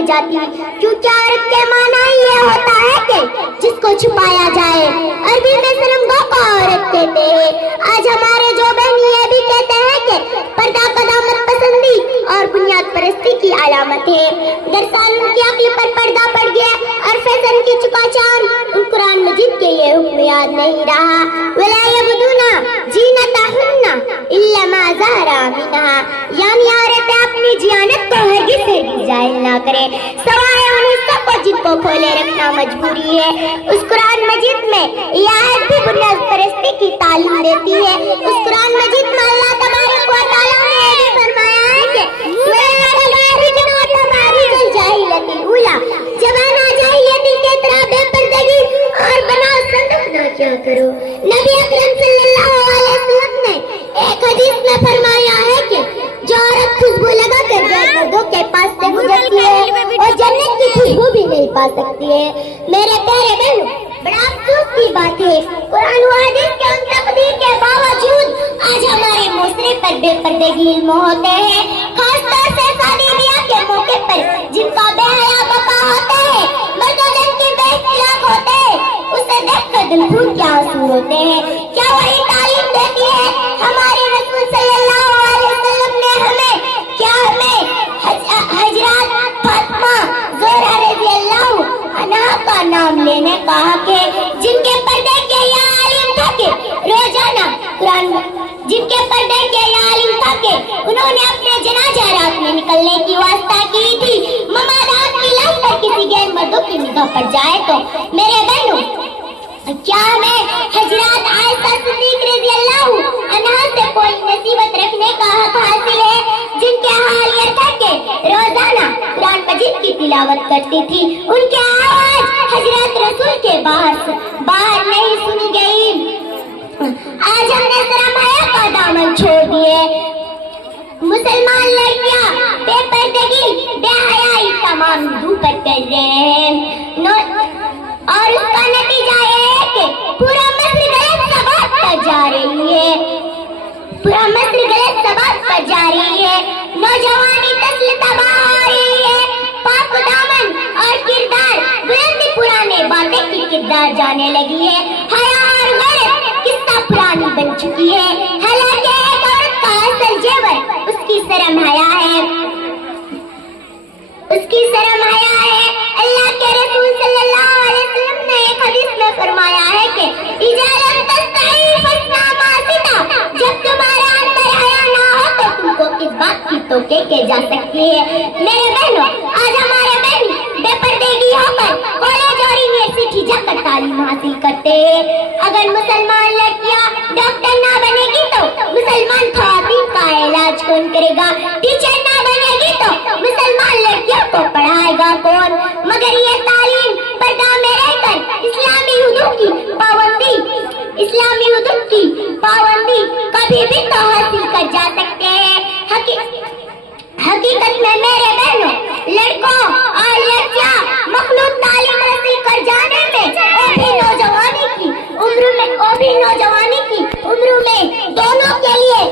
रह जाती, क्योंकि औरत के माना ये होता है कि जिसको छुपाया जाए। अरबी में शर्मगाह को औरत कहते हैं। आज हमारे जो बहन ये भी कहते हैं कि पर्दा कदामत पसंदी और बुनियाद परस्ती की अलामत है। दरअसल उनकी अक्ल पर पर्दा पड़ गया और फैशन की चुका चांद उन कुरान मजीद के ये हुक्म याद नहीं रहा। वला यबदूना जीनतहुन्ना इल्ला मा ज़हरा मिनहा, यानी औरतें अपनी जियानत को हरगिज़ जाहिल ना करे सवाए उन हिस्सों को जिनको खोले रखना मजबूरी है। उस कुरान मजीद में ये आयत भी बुनियाद परस्ती की तालीम देती है। उस कुरान मजीद में अल्लाह तबारक व तआला ने ये भी फरमाया है कि जवाना जाहिलियत की तरह बेपर्दगी और बना संदूक ना क्या करो। नबी अकरम सल्लल्लाहु अलैहि वसल्लम ने एक हदीस में फरमाया है कि जो औरत खुशबू लगा कर मर्दों के पास से गुजरती है और जन्नत की खुशबू भी नहीं पा सकती है। मेरे प्यारे बहनों, बड़ा अफसोस की बात है, कुरान व हदीस के उन तकदीर के बावजूद आज हमारे मुसरे पर बेपर्दगी इल्म होते हैं। खासतौर से शादी ब्याह के मौके पर जिनका बेहया बका होता है, मर्दों के बेइख्तिलाफ होते हैं, उसे देखकर दिल फूट के आंसू होते हैं। क्या वही तालीम देती है हमारे रसूल सल्लल्लाहु अलैहि वसल्लम ने हमें? क्या हमें हजरत फातिमा ज़ोहरा रज़ियल्लाहु अन्हा का नाम लेने कहा कि जिनके पर्दे के ये आलिम था कि रोजाना कुरान, जिनके पर्दे के ये आलिम था कि उन्होंने अपने जनाजा रात में निकलने की वास्ता की थी, ममादात की लाश पर किसी गैर मर्दों की निगाह पड़ जाए तो? मेरे बहनों, क्या हमें हजरत आयशा सिद्दीक़ रज़ियल्लाहु अन्हा से कोई नसीबत रखने का हक हासिल है, जिनके हाल ये था कि रोजाना कुरान मजीद की तिलावत करती थी, उनकी आवाज हजरत रसूल के बाहर नहीं सुनी गई। आज हमने शर्म-हया का दामन छोड़ दिए। मुसलमान लड़कियां बेपर्दगी बेहयाई तमाम हिंदू पर कर रहे हैं और उसका नतीजा है कि पूरा मस्र गलत सबाब पर जा रही है, पूरा मस्र गलत सबाब पर जा रही है। नौजवानी नस्ल तबाह हो रही है। पाक दामन और किरदार बुलंद पुराने बातें की किरदार जाने लगी है। हया और गैरत किस्सा पुरानी बन चुकी है। हालांकि एक औरत का असल जेवर उसकी शर्म हया है, उसकी शर्म हया है। अल्लाह के रसूल सल्लल्लाहु अलैहि वसल्लम ने एक हदीस में फरमाया है कि इज़ा लम तस्तही फस्ना मा सिता, जब तुम्हारे अंदर हया ना हो तो तुमको किस बात की तोके के जा सकती है। मेरे बहनों, आज हमारे बहन बेपर्दगी होकर कॉलेज और यूनिवर्सिटी जाकर तालीम हासिल करते हैं। अगर मुसलमान लड़कियां डॉक्टर ना बनेगी तो मुसलमान खवातीन का इलाज कौन करेगा? टीचर ना बनेगी तो मुसलमान लड़कियों को पढ़ाएगा कौन? मगर ये तालीम पर्दा में रहकर इस्लामी हुदूद की पाबंदी, इस्लामी हुदूद की पाबंदी कभी भी तो हासिल कर जा सकते हैं। हकीकत में मेरे बहनों, लड़कों और लड़कियां मखलूक तालीम हासिल कर जाने में और भी नौजवानी की उम्र में दोनों के लिए